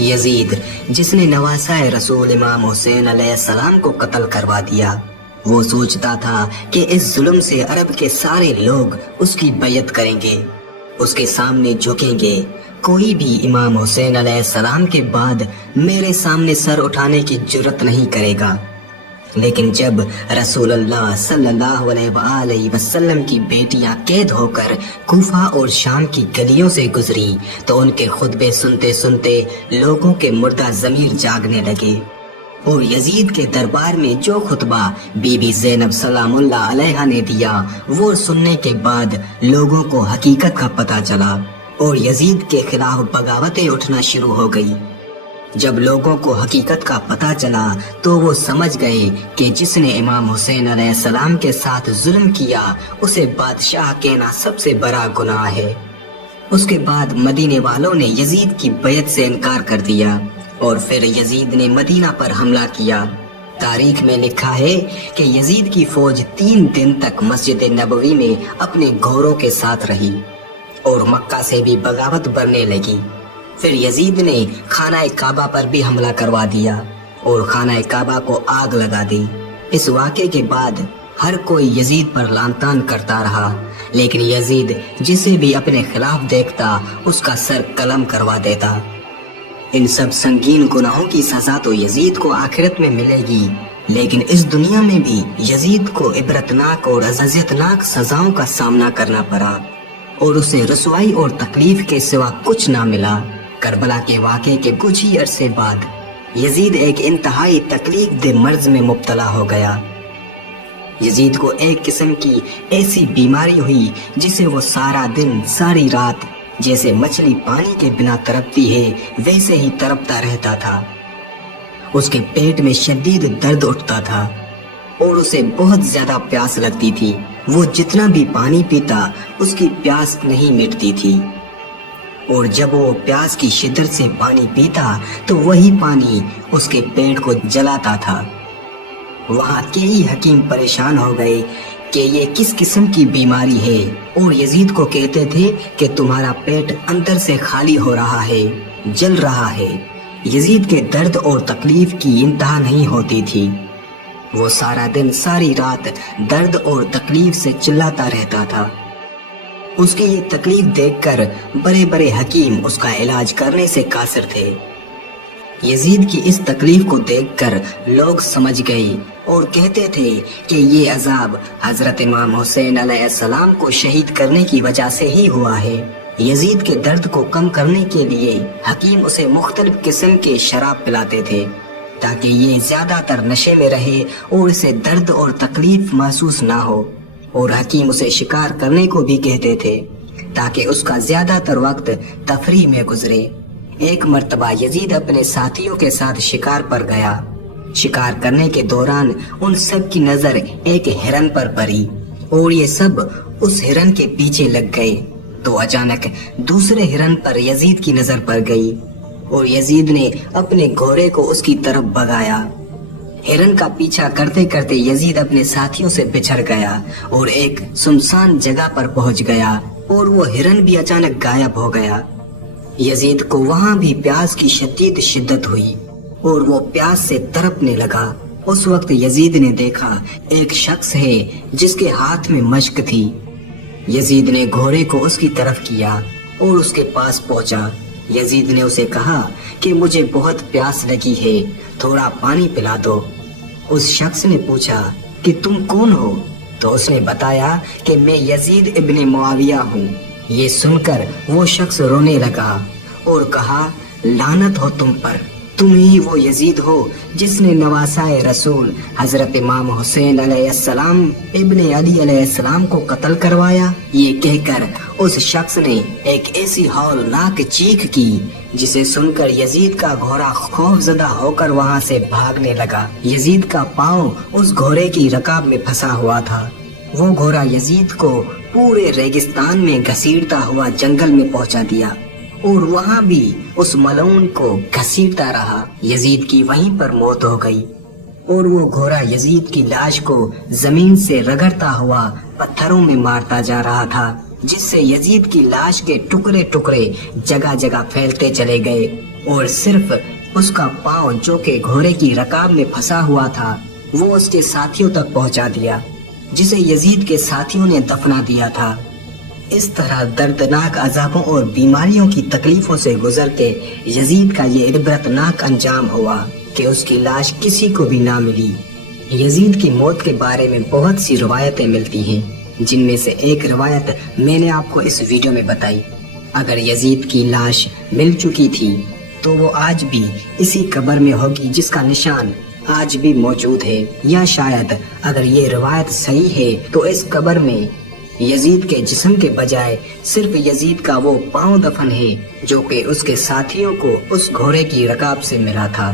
Yazid जिसने नवासाए रसूल इमाम हुसैन अलैहिस्सलाम को कत्ल करवा दिया, वो सोचता था कि इस जुल्म से अरब के सारे लोग उसकी बैयत करेंगे, उसके सामने झुकेंगे। कोई भी इमाम हुसैन अलैहिस्सलाम के बाद मेरे सामने सर उठाने की जुर्रत नहीं करेगा। लेकिन जब रसूलुल्लाह सल्लल्लाहु अलैहि वसल्लम की बेटियां कैद होकर कूफा और शाम की गलियों से गुजरी तो उनके खुतबे सुनते सुनते लोगों के मुर्दा ज़मीर जागने लगे और यजीद के दरबार में जो खुतबा बीबी ज़ैनब सलामुल्लाह अलैहा ने दिया वो सुनने के बाद लोगों को हकीकत का पता चला और यजीद के खिलाफ बगावतें उठना शुरू हो गई। जब लोगों को हकीकत का पता चला तो वो समझ गए कि जिसने इमाम हुसैन अलैहिस्सलाम के साथ जुल्म किया उसे बादशाह कहना सबसे बड़ा गुनाह है। उसके बाद मदीने वालों ने यजीद की बैयत से इनकार कर दिया और फिर यजीद ने मदीना पर हमला किया। तारीख में लिखा है कि यजीद की फौज 3 दिन तक मस्जिद नबवी में अपने घोड़ों के साथ रही और मक्का से भी बगावत बढ़ने लगी। फिर यजीद ने खाना काबा पर भी हमला करवा दिया और खाना काबा को आग लगा दी। इस वाक़े के बाद हर कोई यजीद पर लानतान करता रहा, लेकिन यजीद जिसे भी अपने खिलाफ देखता उसका सर कलम करवा देता। इन सब संगीन गुनाहों की सजा तो यजीद को आखिरत में मिलेगी, लेकिन इस दुनिया में भी यजीद को इबरतनाक और अज़ियतनाक सजाओं का सामना करना पड़ा और उसे रसवाई और तकलीफ के सिवा कुछ ना मिला। करबला के वाक़े के कुछ ही अरसे बाद यजीद एक इंतहाई तकलीफ दे मर्ज में मुब्तला हो गया। यजीद को एक किस्म की ऐसी बीमारी हुई जिसे वो सारा दिन सारी रात जैसे मछली पानी के बिना तड़पती है वैसे ही तड़पता रहता था। उसके पेट में शदीद दर्द उठता था और उसे बहुत ज्यादा प्यास लगती थी। वो जितना भी पानी पीता उसकी प्यास नहीं मिटती थी और जब वो प्यास की शिद्दत से पानी पीता तो वही पानी उसके पेट को जलाता था। वहाँ कई हकीम परेशान हो गए कि ये किस किस्म की बीमारी है और यजीद को कहते थे कि तुम्हारा पेट अंदर से खाली हो रहा है, जल रहा है। यजीद के दर्द और तकलीफ की इंतहा नहीं होती थी। वो सारा दिन सारी रात दर्द और तकलीफ से चिल्लाता रहता था। उसकी ये तकलीफ देखकर बड़े बड़े हकीम उसका इलाज करने से कासिर थे। यजीद की इस तकलीफ को देखकर लोग समझ गए और कहते थे कि ये अजाब हजरत इमाम हुसैन अलैहिस्सलाम को शहीद करने की वजह से ही हुआ है। यजीद के दर्द को कम करने के लिए हकीम उसे मुख्तलिफ किस्म के शराब पिलाते थे ताकि ये ज्यादातर नशे में रहे और इसे दर्द और तकलीफ महसूस ना हो, और हकीम उसे शिकार करने को भी कहते थे ताकि उसका ज्यादातर वक्त तफरीह में गुजरे। एक मर्तबा यजीद अपने साथियों के साथ शिकार पर गया। शिकार करने के दौरान उन सब की नजर एक हिरन पर पड़ी और ये सब उस हिरन के पीछे लग गए तो अचानक दूसरे हिरन पर यजीद की नजर पड़ गई और यजीद ने अपने घोड़े को उसकी तरफ भगाया। हिरन का पीछा करते करते यजीद अपने साथियों से बिछड़ गया और एक सुनसान जगह पर पहुंच गया और वो हिरन भी अचानक गायब हो गया। यजीद को वहाँ भी प्यास की शदीद शिद्दत हुई और वो प्यास से तड़पने लगा। उस वक्त यजीद ने देखा एक शख्स है जिसके हाथ में मश्क थी। यजीद ने घोड़े को उसकी तरफ किया और उसके पास पहुंचा। यजीद ने उसे कहा कि मुझे बहुत प्यास लगी है, थोड़ा पानी पिला दो। उस शख्स ने पूछा कि तुम कौन हो? तो उसने बताया कि मैं यजीद इब्ने मुआविया हूँ। ये सुनकर वो शख्स रोने लगा और कहा, लानत हो तुम पर, तुम ही वो यजीद हो जिसने नवासाए रसूल हजरत इमाम हुसैन अलैहिस्सलाम इब्ने अली अलैहिस्सलाम को कत्ल करवाया। ये कहकर उस शख्स ने एक ऐसी हौलनाक चीख की जिसे सुनकर यजीद का घोड़ा खौफजदा होकर वहाँ से भागने लगा। यजीद का पाँव उस घोड़े की रकाब में फंसा हुआ था। वो घोड़ा यजीद को पूरे रेगिस्तान में घसीटता हुआ जंगल में पहुँचा दिया और वहाँ भी उस मलऊन को घसीटता रहा। यजीद की वहीं पर मौत हो गई और वो घोड़ा यजीद की लाश को जमीन से रगड़ता हुआ पत्थरों में मारता जा रहा था, जिससे यजीद की लाश के टुकड़े टुकड़े जगह जगह फैलते चले गए اور صرف اس کا پاؤں جو کہ گھوڑے کی رکاب میں پھنسا ہوا تھا وہ اس کے ساتھیوں تک پہنچا دیا، جسے یزید کے ساتھیوں نے دفنا دیا تھا۔ اس طرح دردناک عذابوں اور بیماریوں کی تکلیفوں سے گزر کے یزید کا یہ عبرتناک انجام ہوا کہ اس کی لاش کسی کو بھی نہ ملی۔ یزید کی موت کے بارے میں بہت سی روایتیں ملتی ہیں، جن میں سے ایک روایت میں نے آپ کو اس ویڈیو میں بتائی۔ اگر یزید کی لاش مل چکی تھی تو وہ آج بھی اسی قبر میں ہوگی جس کا نشان آج بھی موجود ہے، یا شاید اگر یہ روایت صحیح ہے تو اس قبر میں یزید کے جسم کے بجائے صرف یزید کا وہ پاؤں دفن ہے جو کہ اس کے ساتھیوں کو اس گھوڑے کی رکاب سے ملا تھا۔